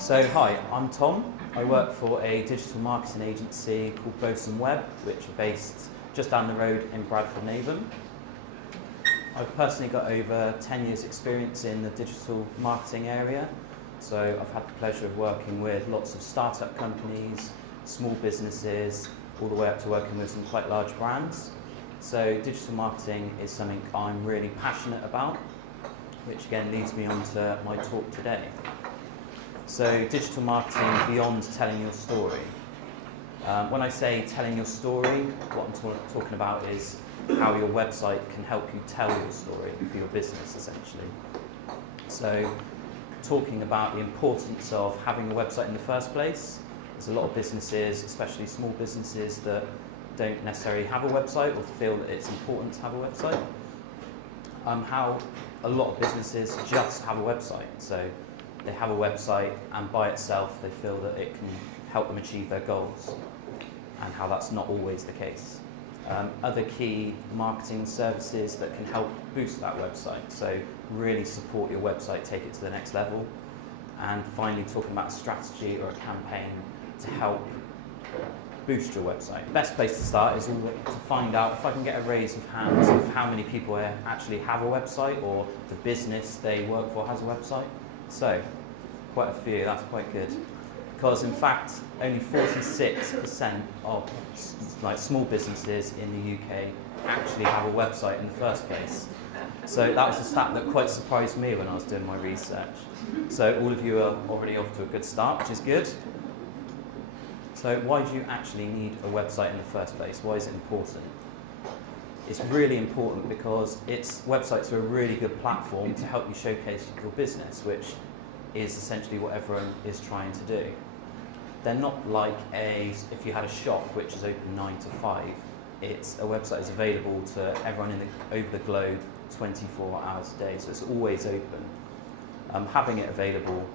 So hi, I'm Tom. I work for a digital marketing agency called Boson Web, which are based just down the road in Bradford and Beavan. I've personally got over 10 years experience in the digital marketing area. So I've had the pleasure of working with lots of startup companies, small businesses, all the way up to working with some quite large brands. So digital marketing is something I'm really passionate about, which again leads me on to my talk today. So digital marketing beyond telling your story. When I say telling your story, what I'm talking about is how your website can help you tell your story for your business, essentially. So talking about the importance of having a website in the first place. There's a lot of businesses, especially small businesses, that don't necessarily have a website or feel that it's important to have a website. How a lot of businesses just have a website. So they have a website and by itself they feel that it can help them achieve their goals, and how that's not always the case. Other key marketing services that can help boost that website, so really support your website, take it to the next level. And finally, talking about a strategy or a campaign to help boost your website. The best place to start is to find out if I can get a raise of hands of how many people actually have a website, or the business they work for has a website. So, quite a few, that's quite good. Because in fact, only 46% of small businesses in the UK actually have a website in the first place. So that was a stat that quite surprised me when I was doing my research. So all of you are already off to a good start, which is good. So why do you actually need a website in the first place? Why is it important? It's really important because websites are a really good platform to help you showcase your business, which is essentially what everyone is trying to do. They're not like if you had a shop which is open 9 to 5, a website is available to everyone over the globe 24 hours a day, so it's always open. Having it available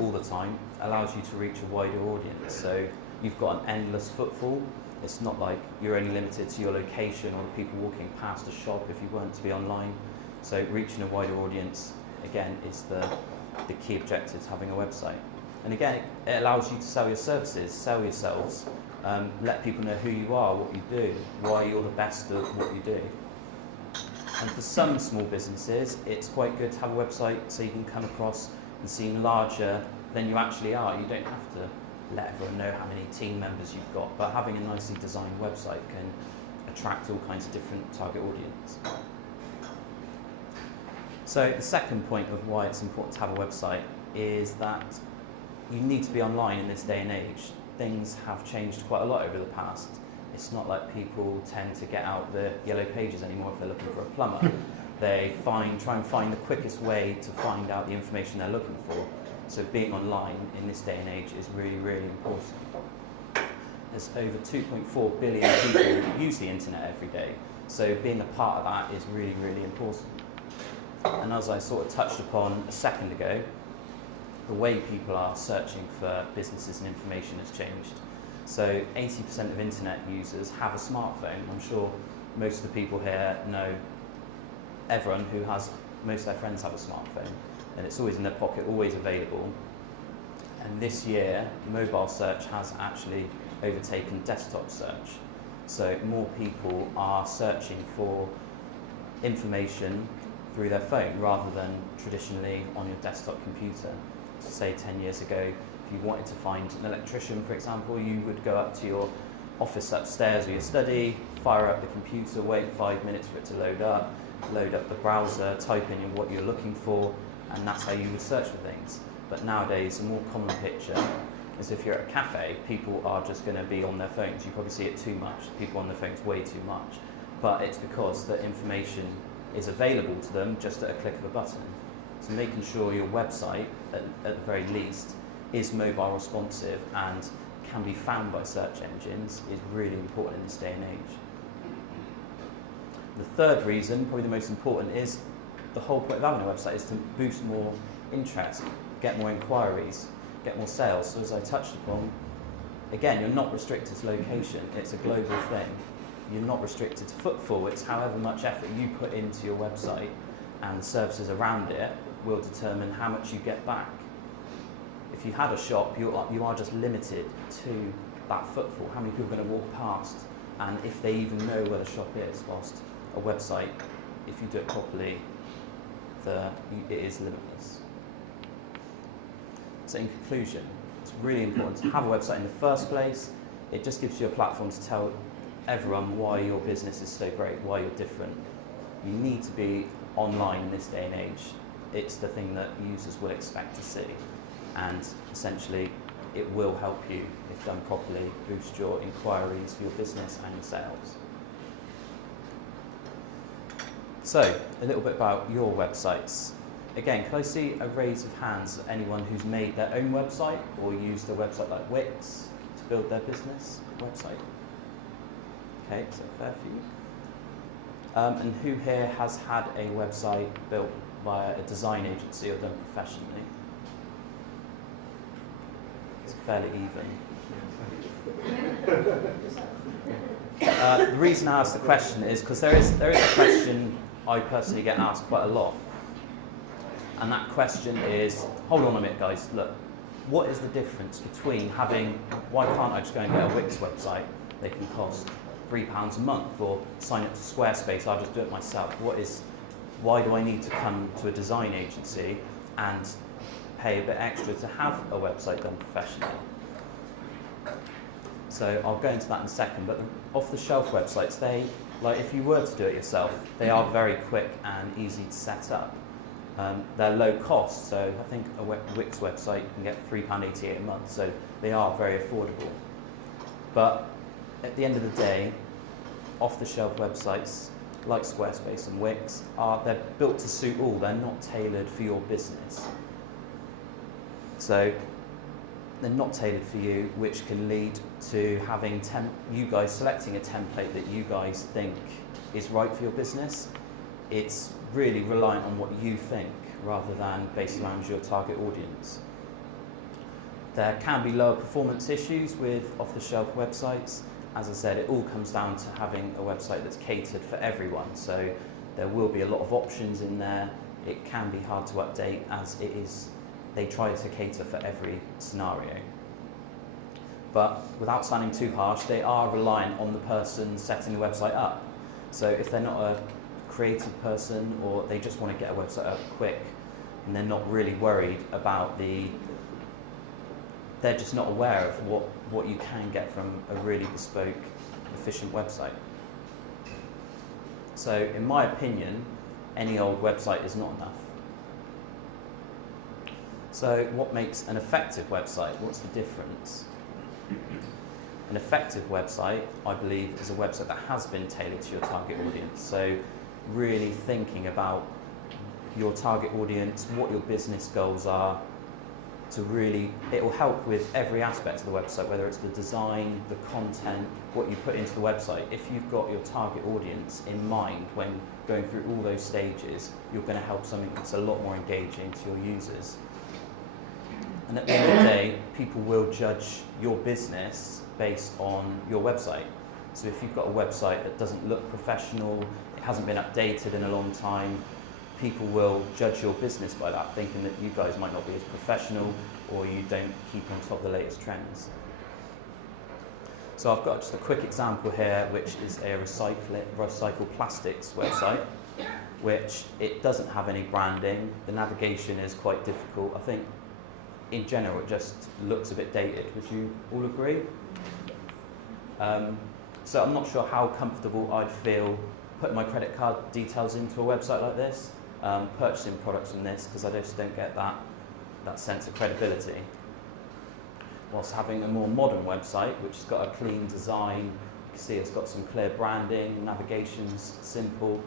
all the time allows you to reach a wider audience, so you've got an endless footfall. It's not like you're only limited to your location or the people walking past a shop if you weren't to be online. So reaching a wider audience, again, is the key objective to having a website. And again, it allows you to sell your services, sell yourselves, let people know who you are, what you do, why you're the best at what you do. And for some small businesses, it's quite good to have a website so you can come across and seem larger than you actually are. You don't have to let everyone know how many team members you've got, but having a nicely designed website can attract all kinds of different target audience. So the second point of why it's important to have a website is that you need to be online in this day and age. Things have changed quite a lot over the past. It's not like people tend to get out the yellow pages anymore if they're looking for a plumber. They try and find the quickest way to find out the information they're looking for. So being online in this day and age is really, really important. There's over 2.4 billion people who use the internet every day. So being a part of that is really, really important. And as I sort of touched upon a second ago, the way people are searching for businesses and information has changed. So 80% of internet users have a smartphone. I'm sure most of the people here know everyone who has, most of their friends have a smartphone, and it's always in their pocket, always available. And this year, mobile search has actually overtaken desktop search. So more people are searching for information through their phone rather than traditionally on your desktop computer. So say 10 years ago, if you wanted to find an electrician, for example, you would go up to your office upstairs or your study, fire up the computer, wait 5 minutes for it to load up the browser, type in what you're looking for, and that's how you would search for things. But nowadays, a more common picture is if you're at a cafe, people are just going to be on their phones. You probably see it too much. People on their phones way too much. But it's because the information is available to them just at a click of a button. So making sure your website, at the very least, is mobile responsive and can be found by search engines is really important in this day and age. The third reason, probably the most important, is the whole point of having a website is to boost more interest, get more inquiries, get more sales. So as I touched upon, again, you're not restricted to location. It's a global thing. You're not restricted to footfall. It's however much effort you put into your website, and the services around it will determine how much you get back. if you had a shop, you are just limited to that footfall. How many people are going to walk past, and if they even know where the shop is, whilst a website, if you do it properly, it is limitless. So in conclusion, it's really important to have a website in the first place. It just gives you a platform to tell everyone why your business is so great, why you're different. You need to be online in this day and age. It's the thing that users will expect to see, and essentially it will help you, if done properly, boost your inquiries for your business and your sales. So, a little bit about your websites. Again, can I see a raise of hands of anyone who's made their own website or used a website like Wix to build their business website? Okay, so fair few. And who here has had a website built via a design agency or done professionally? It's fairly even. The reason I asked the question is because there is a question I personally get asked quite a lot. And that question is, hold on a minute guys, look, what is the difference between why can't I just go and get a Wix website? They can cost £3 a month, or sign up to Squarespace, I'll just do it myself. Why do I need to come to a design agency and pay a bit extra to have a website done professionally? So I'll go into that in a second, but off-the-shelf websites, if you were to do it yourself, they are very quick and easy to set up. They're low cost, so I think a Wix website you can get £3.88 a month, so they are very affordable. But at the end of the day, off-the-shelf websites like Squarespace and Wix they're built to suit all. They're not tailored for your business. So they're not tailored for you, which can lead to having you guys selecting a template that you guys think is right for your business. It's really reliant on what you think rather than based around your target audience. There can be lower performance issues with off-the-shelf websites. As I said, it all comes down to having a website that's catered for everyone. So there will be a lot of options in there. It can be hard to update as they try to cater for every scenario. But without sounding too harsh, they are reliant on the person setting the website up. So if they're not a creative person, or they just want to get a website up quick and they're not really worried about they're just not aware of what you can get from a really bespoke, efficient website. So in my opinion, any old website is not enough. So what makes an effective website? What's the difference? An effective website, I believe, is a website that has been tailored to your target audience. So really thinking about your target audience, what your business goals are, it will help with every aspect of the website, whether it's the design, the content, what you put into the website. If you've got your target audience in mind when going through all those stages, you're going to help something that's a lot more engaging to your users. And at the end of the day, people will judge your business based on your website. So if you've got a website that doesn't look professional, it hasn't been updated in a long time, people will judge your business by that, thinking that you guys might not be as professional or you don't keep on top of the latest trends. So I've got just a quick example here, which is a recycled plastics website, which it doesn't have any branding. The navigation is quite difficult. I think in general it just looks a bit dated. Would you all agree? So I'm not sure how comfortable I'd feel putting my credit card details into a website like this, purchasing products from this, because I just don't get that sense of credibility. Whilst having a more modern website, which has got a clean design, you can see it's got some clear branding, navigation's simple.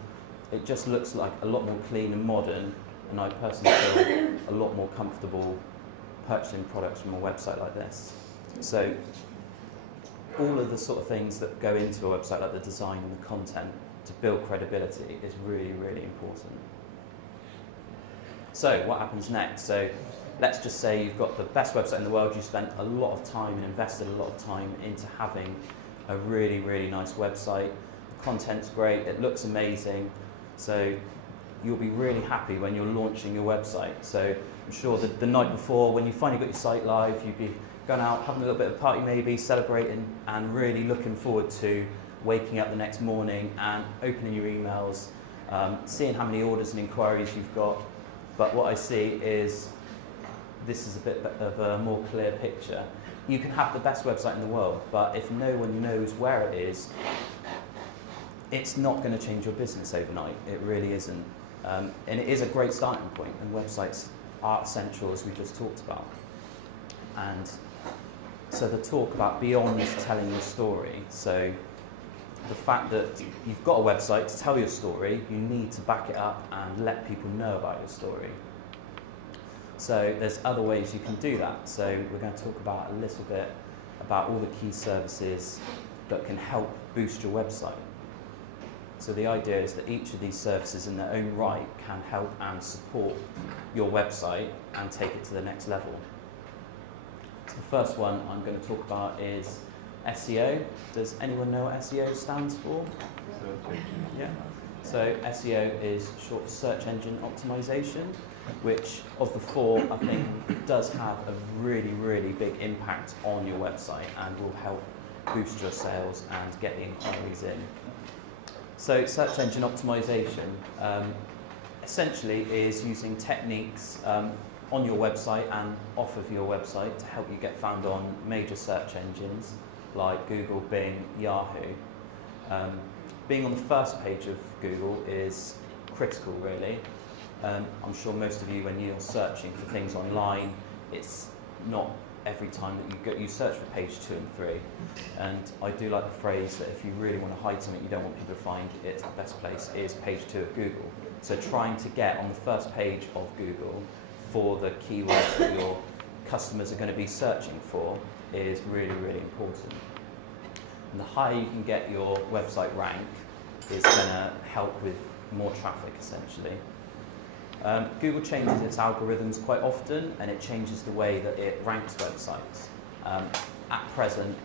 It just looks like a lot more clean and modern, and I personally feel a lot more comfortable purchasing products from a website like this. So all of the sort of things that go into a website, like the design and the content, to build credibility is really, really important. So what happens next? So let's just say you've got the best website in the world, you spent a lot of time and invested a lot of time into having a really, really nice website. The content's great, it looks amazing. So you'll be really happy when you're launching your website. So I'm sure that the night before, when you finally got your site live, you'd be going out, having a little bit of a party maybe, celebrating, and really looking forward to waking up the next morning and opening your emails, seeing how many orders and inquiries you've got. But what I see is, this is a bit of a more clear picture. You can have the best website in the world, but if no one knows where it is, it's not going to change your business overnight. It really isn't. And it is a great starting point, and websites are essential, as we just talked about. And so the talk about beyond telling your story, so the fact that you've got a website to tell your story, you need to back it up and let people know about your story. So there's other ways you can do that. So we're going to talk about a little bit about all the key services that can help boost your website. So the idea is that each of these services in their own right can help and support your website and take it to the next level. So the first one I'm going to talk about is SEO. Does anyone know what SEO stands for? Yeah. So SEO is short for search engine optimization, which of the four I think does have a really, really big impact on your website and will help boost your sales and get the inquiries in. So search engine optimization essentially is using techniques on your website and off of your website to help you get found on major search engines like Google, Bing, Yahoo. Being on the first page of Google is critical, really. I'm sure most of you, when you're searching for things online, it's not every time that you search for page 2 and 3. And I do like the phrase that if you really want to hide something you don't want people to find, it's the best place is page 2 of Google. So trying to get on the first page of Google for the keywords that your customers are going to be searching for is really, really important. And the higher you can get your website rank is going to help with more traffic, essentially. Google changes its algorithms quite often, and it changes the way that it ranks websites. At present,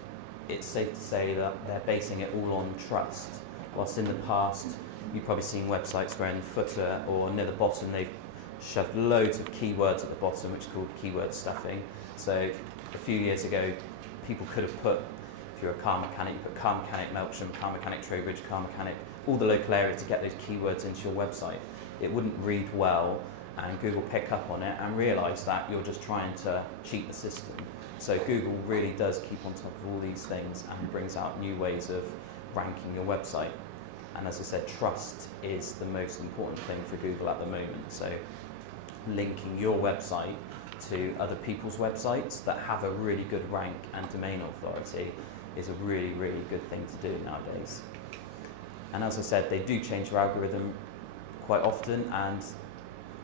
it's safe to say that they're basing it all on trust, whilst in the past, you've probably seen websites where in the footer or near the bottom they've shoved loads of keywords at the bottom, which is called keyword stuffing. So a few years ago, people could have put, if you're a car mechanic, you put car mechanic Melksham, car mechanic Trowbridge, car mechanic, all the local area to get those keywords into your website. It wouldn't read well, and Google pick up on it and realise that you're just trying to cheat the system. So Google really does keep on top of all these things and brings out new ways of ranking your website. And as I said, trust is the most important thing for Google at the moment. So linking your website to other people's websites that have a really good rank and domain authority is a really, really good thing to do nowadays. And as I said, they do change their algorithm quite often, and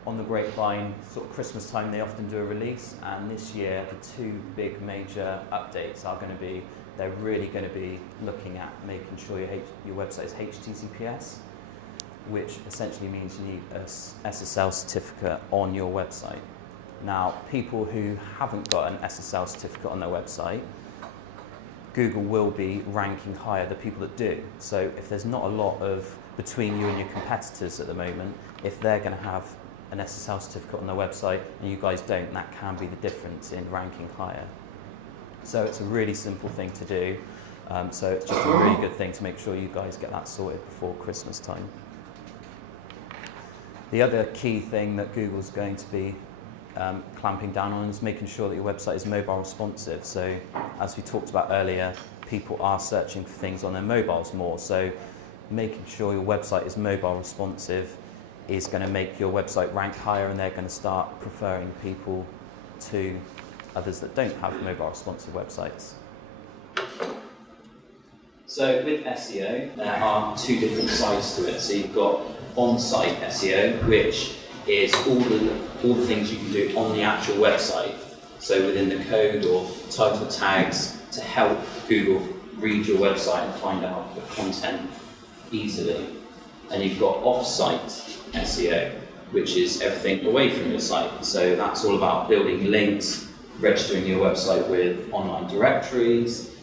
on the grapevine, sort of Christmas time, they often do a release, and this year the two big major updates are going to be, they're really going to be looking at making sure your website is HTTPS, which essentially means you need a SSL certificate on your website. Now, people who haven't got an SSL certificate on their website, Google will be ranking higher than people that do. So if there's not a lot of between you and your competitors at the moment, if they're going to have an SSL certificate on their website and you guys don't, that can be the difference in ranking higher. So it's a really simple thing to do. So it's just a really good thing to make sure you guys get that sorted before Christmas time. The other key thing that Google's going to be clamping down on is making sure that your website is mobile responsive. So as we talked about earlier, people are searching for things on their mobiles more. So making sure your website is mobile responsive is going to make your website rank higher, and they're going to start preferring people to others that don't have mobile responsive websites. So with SEO, there are two different sides to it. So you've got on-site SEO, which is all the things you can do on the actual website. So within the code or title tags to help Google read your website and find out the content easily. And you've got off-site SEO, which is everything away from your site. So that's all about building links, registering your website with online directories,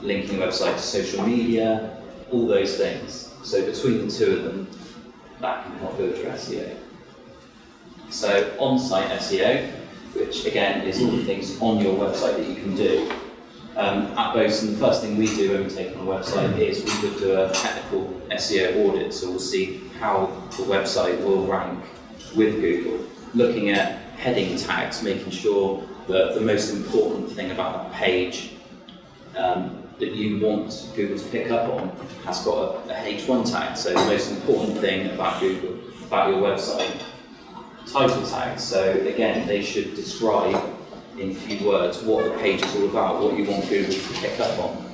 linking your website to social media, all those things. So between the two of them, that can help build your SEO. So on-site SEO, which again is all the things on your website that you can do. At Boson, the first thing we do when we take on a website is we would do a technical SEO audit, so we'll see how the website will rank with Google, looking at heading tags, making sure that the most important thing about a page that you want Google to pick up on has got a H1 tag, so the most important thing about Google, about your website. Title tags, so again, they should describe in few words what the page is all about, what you want Google to pick up on.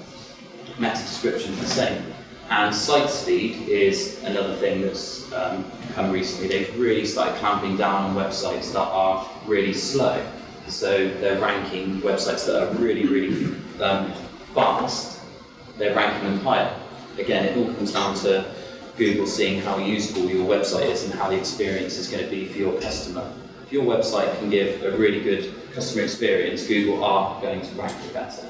Meta description is the same. And site speed is another thing that's come recently. They've really started clamping down on websites that are really slow. So they're ranking websites that are really fast, they're ranking them higher. Again, it all comes down to Google seeing how usable your website is and how the experience is going to be for your customer. If your website can give a really good customer experience, Google are going to rank it better.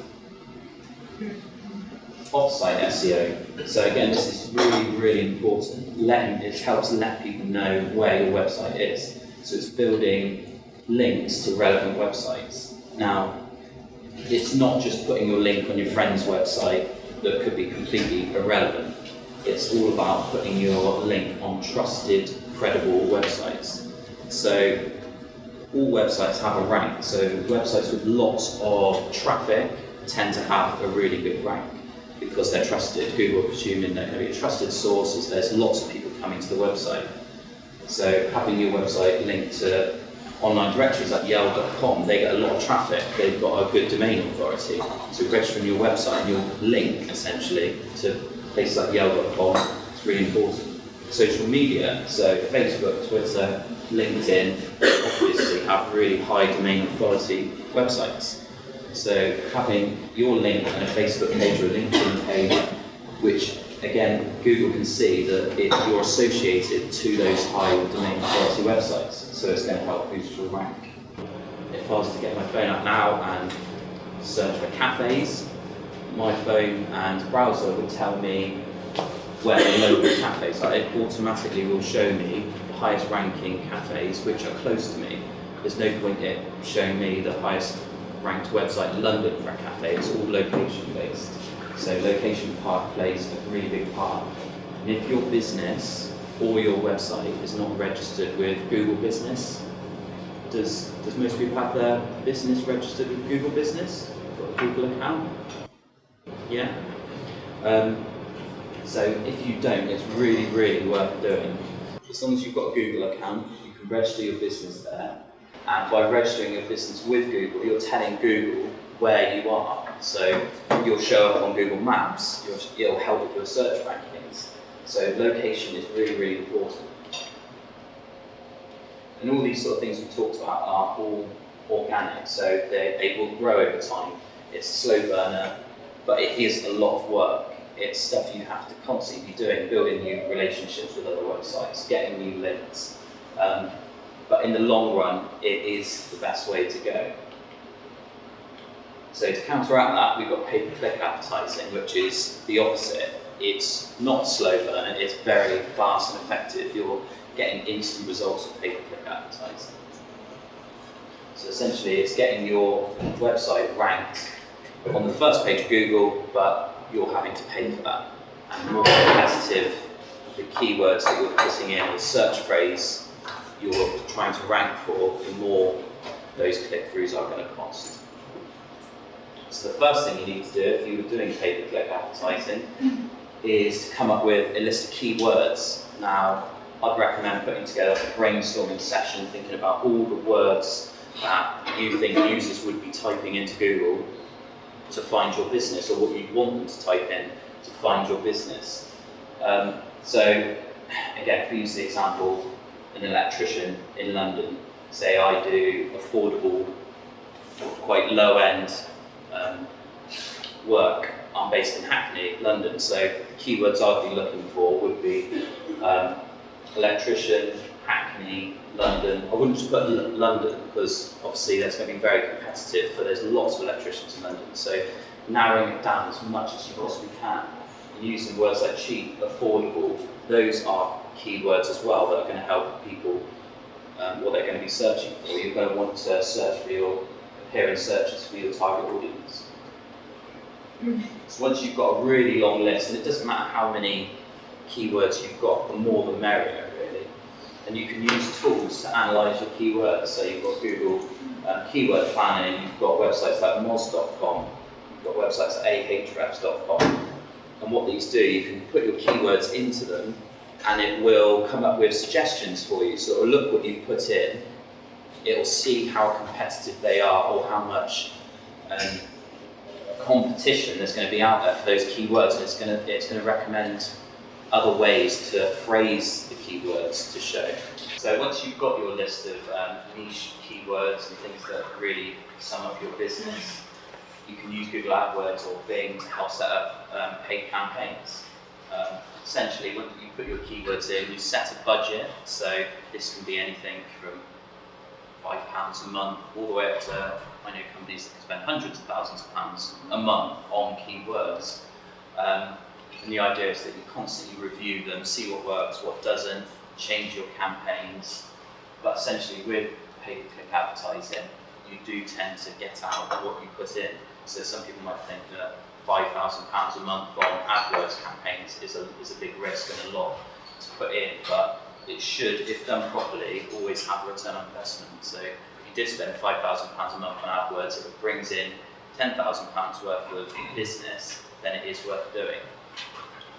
Off-site SEO. So again, this is really important. It helps let people know where your website is. So it's building links to relevant websites. Now, it's not just putting your link on your friend's website that could be completely irrelevant. It's all about putting your link on trusted, credible websites. So all websites have a rank. So websites with lots of traffic tend to have a really good rank because they're trusted. Google presuming they're going to be a trusted source as there's lots of people coming to the website. So having your website linked to online directories like yell.com, they get a lot of traffic, they've got a good domain authority. So registering your website and your link essentially to places like yell.com is really important. Social media, so Facebook, Twitter, LinkedIn, obviously have really high domain authority websites. So having your link on a Facebook page or a LinkedIn page, which again, Google can see that you're associated to those high domain authority websites, so it's going to help boost your rank. If I was to get my phone out now and search for cafes, my phone and browser would tell me where the local cafes are. It automatically will show me the highest ranking cafes which are close to me. There's no point in showing me the highest ranked website in London for a cafe, it's all location based. So location plays a really big part. And if your business or your website is not registered with Google Business, does most people have their business registered with Google Business? Got a Google account? Yeah? So if you don't, it's really worth doing. As long as you've got a Google account, you can register your business there. And by registering your business with Google, you're telling Google where you are. So you'll show up on Google Maps, it'll help with your search rankings. So location is really important. And all these sort of things we talked about are all organic, so they will grow over time. It's a slow burner, but it is a lot of work. It's stuff you have to constantly be doing, building new relationships with other websites, getting new links. But in the long run, it is the best way to go. So to counteract that, we've got pay-per-click advertising, which is the opposite. It's not slow burner, it's very fast and effective. You're getting instant results with pay-per-click advertising. So essentially, it's getting your website ranked on the first page of Google, but you're having to pay for that. And the more competitive the keywords that you're putting in, or search phrase you're trying to rank for, the more those click-throughs are going to cost. So the first thing you need to do if you were doing pay-per-click advertising is to come up with a list of keywords. Now, I'd recommend putting together a brainstorming session, thinking about all the words that you think users would be typing into Google to find your business, or what you'd want them to type in to find your business. So, again, if we use the example, an electrician in London, say I do affordable, quite low-end work. I'm based in Hackney, London, so the keywords I'd be looking for would be electrician, Hackney, London. I wouldn't just put London because obviously that's going to be very competitive, but there's lots of electricians in London, so narrowing it down as much as you possibly can, and using words like cheap, affordable, those are keywords as well that are going to help people what they're going to be searching for. You're going to want to search for appear in searches for your target audience. So once you've got a really long list, and it doesn't matter how many keywords you've got, the more the merrier, really. And you can use tools to analyse your keywords. So you've got Google keyword planning, you've got websites like moz.com, you've got websites like ahrefs.com. And what these do, you can put your keywords into them, and it will come up with suggestions for you. So it will look what you've put in, it will see how competitive they are or how much competition there's going to be out there for those keywords, and it's going to recommend other ways to phrase the keywords to show. So once you've got your list of niche keywords and things that really sum up your business, you can use Google AdWords or Bing to help set up paid campaigns. Essentially, when you put your keywords in, you set a budget. So this can be anything from £5 a month all the way up to, I know companies that can spend hundreds of thousands of pounds a month on keywords. And the idea is that you constantly review them, see what works, what doesn't, change your campaigns. But essentially with pay-per-click advertising, you do tend to get out what you put in. So some people might think that £5,000 a month on AdWords campaigns is a big risk and a lot to put in, but it should, if done properly, always have a return on investment. So if you did spend £5,000 a month on AdWords, if it brings in £10,000 worth of business, then it is worth doing.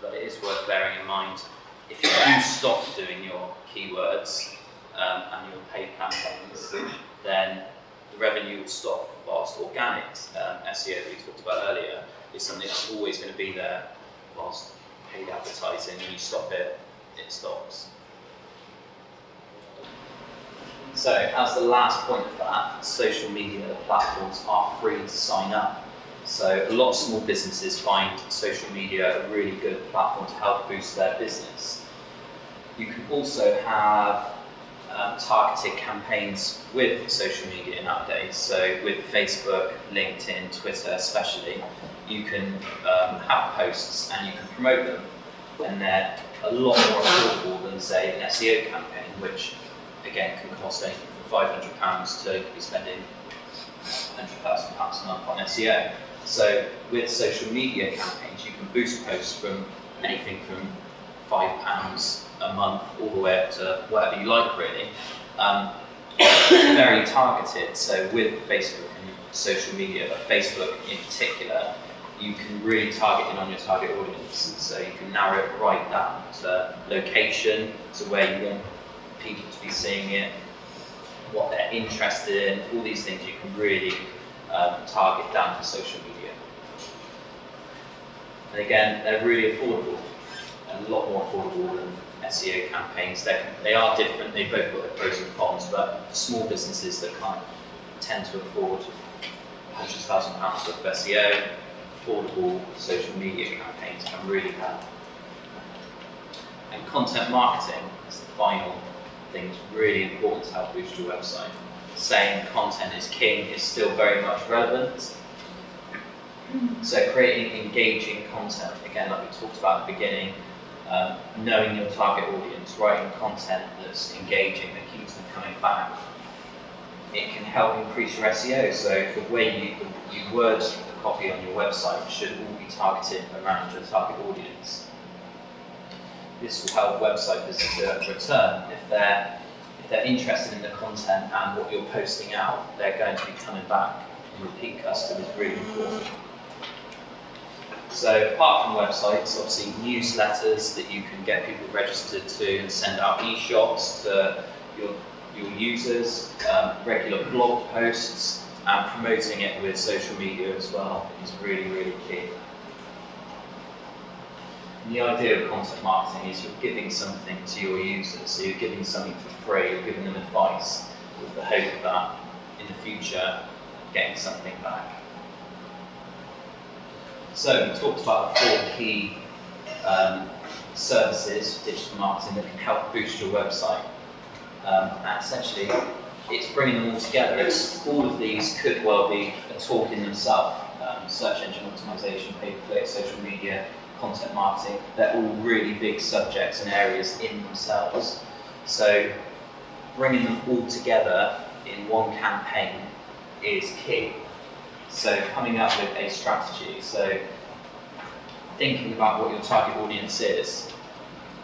But it is worth bearing in mind, if you do stop doing your keywords and your paid campaigns, then the revenue will stop, whilst organic SEO that we talked about earlier is something that's always going to be there, whilst paid advertising, when you stop it, it stops. So as the last point of that, social media platforms are free to sign up. So a lot of small businesses find social media a really good platform to help boost their business. You can also have targeted campaigns with social media nowadays. So with Facebook, LinkedIn, Twitter especially, you can have posts and you can promote them. And they're a lot more affordable than, say, an SEO campaign, which again can cost anything from £500 to be spending £100,000 a month on SEO. So with social media campaigns, you can boost posts from anything from £5 a month all the way up to whatever you like, really. Very targeted. So with Facebook and social media, but Facebook in particular, you can really target in on your target audience. So you can narrow it right down to location, to where you want people to be seeing it, what they're interested in, all these things you can really target down to social media. And again, they're really affordable, and a lot more affordable than SEO campaigns. They are different, they've both got their pros and cons, but for small businesses that can't tend to afford hundreds of thousands of pounds worth of SEO, affordable social media campaigns can really help. And content marketing is the final thing that's really important to help boost your website. Saying content is king is still very much relevant. So creating engaging content, again, like we talked about at the beginning, knowing your target audience, writing content that's engaging, that keeps them coming back. It can help increase your SEO, so the way you word the copy on your website should all be targeted around your target audience. This will help website visitors return. If they're interested in the content and what you're posting out, they're going to be coming back. And repeat customers is really important. So apart from websites, obviously newsletters that you can get people registered to and send out e-shops to your users, regular blog posts, and promoting it with social media as well is really, really key. And the idea of content marketing is you're giving something to your users, so you're giving something for free, you're giving them advice with the hope that in the future getting something back. So we talked about the 4 key services for digital marketing that can help boost your website. And essentially, it's bringing them all together. All of these could well be a talk in themselves. Search engine optimization, pay-per-click, social media, content marketing, they're all really big subjects and areas in themselves. So bringing them all together in one campaign is key. So coming up with a strategy, so thinking about what your target audience is.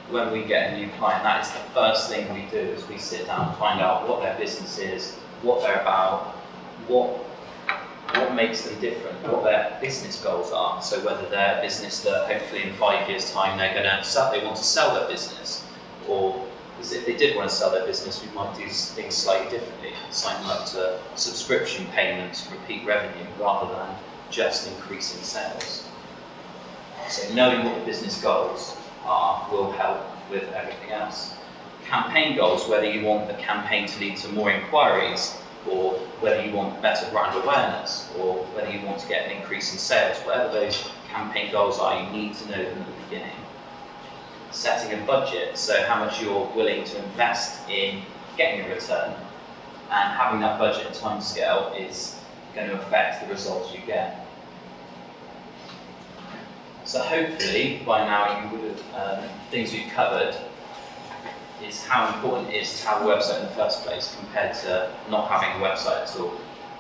When we get a new client, that is the first thing we do, is we sit down and find out what their business is, what they're about, what makes them different, what their business goals are. So whether they're a business that hopefully in 5 years' time they want to sell their business, or if they did want to sell their business, we might do things slightly differently, sign them up to subscription payments, repeat revenue, rather than just increasing sales. So knowing what the business goals are will help with everything else. Campaign goals, whether you want the campaign to lead to more inquiries, or whether you want better brand awareness, or whether you want to get an increase in sales, whatever those campaign goals are, you need to know them at the beginning. Setting a budget, so how much you're willing to invest in getting a return, and having that budget and timescale is going to affect the results you get. So hopefully by now you would have, things we've covered is how important it is to have a website in the first place compared to not having a website at all.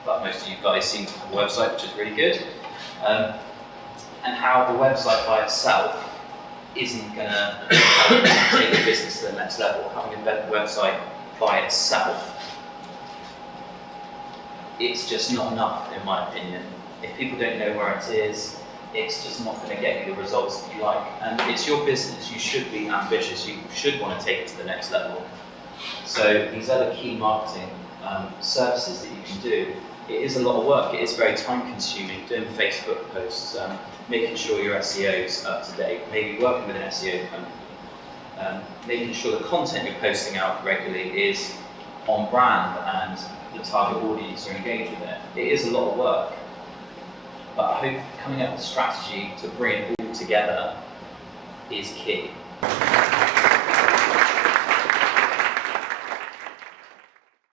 But most of you guys seem to have a website, which is really good. And how the website by itself isn't going to take your business to the next level. Having a website by itself, it's just not enough, in my opinion. If people don't know where it is, it's just not going to get you the results that you like. And it's your business, you should be ambitious, you should want to take it to the next level. So these other key marketing services that you can do, it is a lot of work, it is very time consuming, doing Facebook posts, making sure your SEO is up to date, maybe working with an SEO company, making sure the content you're posting out regularly is on brand and the target audience are engaged with it. It is a lot of work. But I hope coming up with a strategy to bring it all together is key.